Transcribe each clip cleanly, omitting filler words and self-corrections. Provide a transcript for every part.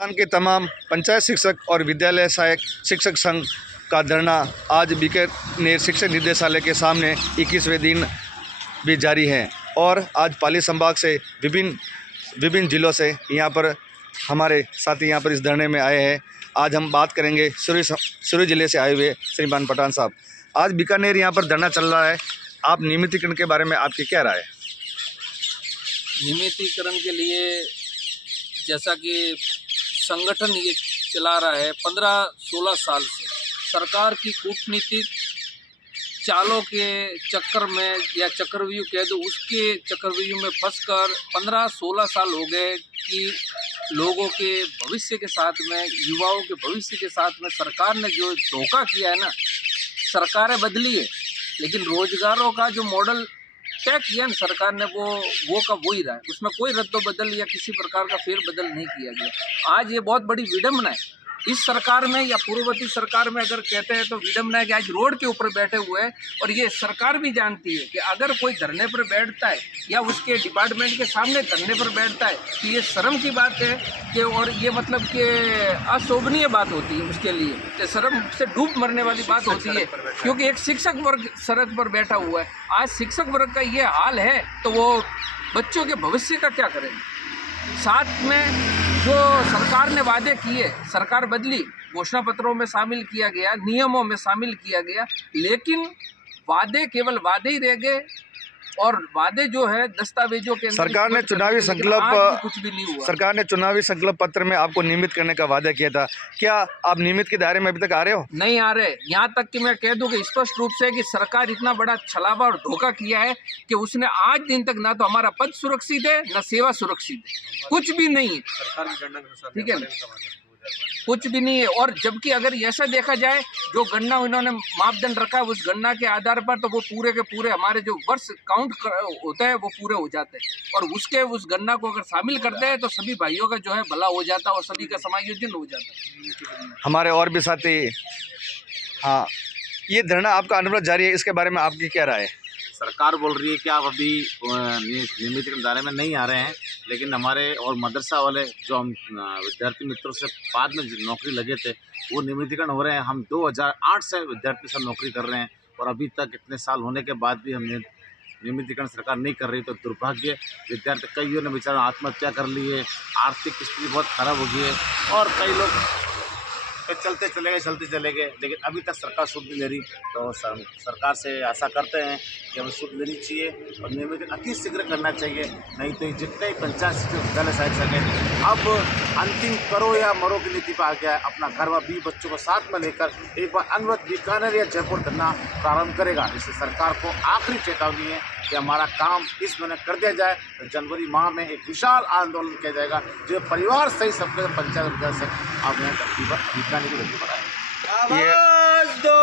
हिंदुस्तान के तमाम पंचायत शिक्षक और विद्यालय सहायक शिक्षक संघ का धरना आज बीकानेर शिक्षक निदेशालय के सामने 21वें दिन भी जारी है। और आज पाली संभाग से विभिन्न जिलों से यहाँ पर हमारे साथी यहाँ पर इस धरने में आए हैं। आज हम बात करेंगे सुरी जिले से आए हुए श्रीमान पठान साहब। आज बीकानेर यहाँ पर धरना चल रहा है, आप नियमितीकरण के बारे में आपकी क्या राय है? नियमितीकरण के लिए जैसा कि संगठन ये चला रहा है 15-16 साल से, सरकार की कूटनीतिक चालों के चक्कर में या चक्रव्यूह कह दो, उसके चक्रव्यूह में फंसकर 15-16 साल हो गए कि लोगों के भविष्य के साथ में, युवाओं के भविष्य के साथ में सरकार ने जो धोखा किया है ना, सरकारें बदली है लेकिन रोजगारों का जो मॉडल तय किया ना सरकार ने वो का वो ही रहा है, उसमें कोई रद्दोबदल या किसी प्रकार का फेरबदल नहीं किया गया। आज ये बहुत बड़ी विडम्बना है इस सरकार में या पूर्ववर्ती सरकार में, अगर कहते हैं तो विडम्बना है कि आज रोड के ऊपर बैठे हुए हैं और ये सरकार भी जानती है कि अगर कोई धरने पर बैठता है या उसके डिपार्टमेंट के सामने धरने पर बैठता है तो ये शर्म की बात है कि, और ये मतलब कि अशोभनीय बात होती है उसके लिए, कि शर्म से डूब मरने वाली बात होती है, क्योंकि एक शिक्षक वर्ग सड़क पर बैठा हुआ है। आज शिक्षक वर्ग का ये हाल है तो वो बच्चों के भविष्य का क्या करेंगे? साथ में जो सरकार ने वादे किए, सरकार बदली, घोषणा पत्रों में शामिल किया गया, नियमों में शामिल किया गया, लेकिन वादे केवल वादे ही रह गए और वादे जो है दस्तावेजों के अंदर सरकार ने चुनावी संकल्प कुछ भी नहीं हुआ। सरकार ने चुनावी संकल्प पत्र में आपको नियमित करने का वादा किया था, क्या आप नियमित के दायरे में अभी तक आ रहे हो? नहीं आ रहे। यहाँ तक कि मैं कह दूं कि स्पष्ट रूप से कि सरकार इतना बड़ा छलावा और धोखा किया है कि उसने आज दिन तक ना तो हमारा पद सुरक्षित है ना सेवा सुरक्षित है, कुछ भी नहीं है सरकार की गणना के अनुसार, ठीक है, कुछ भी नहीं है। और जबकि अगर ऐसा देखा जाए जो गणना उन्होंने मापदंड रखा है उस गणना के आधार पर तो वो पूरे के पूरे हमारे जो वर्ष काउंट होता है वो पूरे हो जाते हैं, और उस गणना को अगर शामिल करते हैं तो सभी भाइयों का जो है भला हो जाता है और सभी का समायोजन हो जाता है। हमारे और भी साथी, हाँ, ये धरना आपका अनवरत जारी है, इसके बारे में आपकी क्या राय है? सरकार बोल रही है कि आप अभी नियमितीकरण दायरे में नहीं आ रहे हैं, लेकिन हमारे और मदरसा वाले जो हम विद्यार्थी मित्रों से बाद में नौकरी लगे थे वो नियमितीकरण हो रहे हैं। हम 2008 से विद्यार्थी सब नौकरी कर रहे हैं और अभी तक इतने साल होने के बाद भी हम नियमितीकरण सरकार नहीं कर रही, तो दुर्भाग्य। विद्यार्थी कईयों ने बेचारा आत्महत्या कर ली है, आर्थिक स्थिति बहुत खराब हो गई है और कई लोग चलते चले गए, लेकिन अभी तक सरकार सुध नहीं ले रही। तो सरकार से आशा करते हैं कि हमें सुध लेनी चाहिए और नियमित अति शीघ्र करना चाहिए, नहीं तो जितने ही पंचायत शिक्षक विद्यालय सहायक संघ अब अंतिम करो या मरो की नीति पर आ गया है। अपना घर व 20 बच्चों को साथ में लेकर एक बार अनवरत बीकानेर या जयपुर धरना प्रारंभ करेगा। इससे सरकार को आखिरी चेतावनी है कि हमारा काम इस महीने कर दिया जाए तो जनवरी माह में एक विशाल आंदोलन किया जाएगा जो परिवार सही सबके पंचायत विद्यालय से आप यहाँ बीकानेर की धरती पर आए। आवाज दो,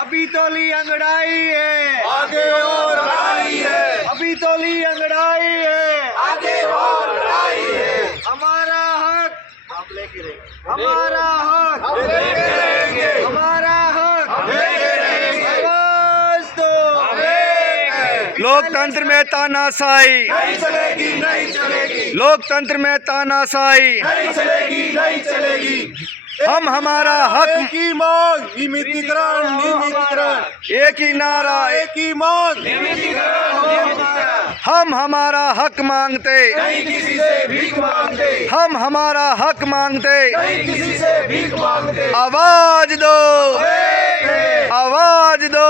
अभी तो ली अंगड़ाई है, आगे और लड़ाई है, अभी तो ली अंगड़ाई है, आगे और लड़ाई है। हमारा हक हम लेके रहेंगे, हमारा हक हम लेके रहेंगे, हमारा हक हम लेके रहेंगे। आवाज दो, हम लेंगे। लोकतंत्र में तानाशाही नहीं चलेगी, नहीं चलेगी, लोकतंत्र में तानाशाही, नहीं चलेगी, नहीं चलेगी। हम हमारा हक की मांग नियमितीकरण, नियमितीकरण, एक ही नारा, एक ही मांग नियमितीकरण, नियमितीकरण। हम हमारा हक मांगते, नहीं किसी से भीख मांगते, हम हमारा हक मांगते, नहीं किसी से भीख मांगते। आवाज दो, आवाज दो,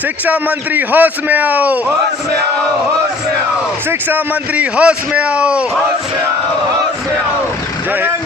शिक्षा मंत्री होश में आओ, होश में आओ, होश में आओ, शिक्षा मंत्री होश में आओ, होश में आओ, होश में आओ। जय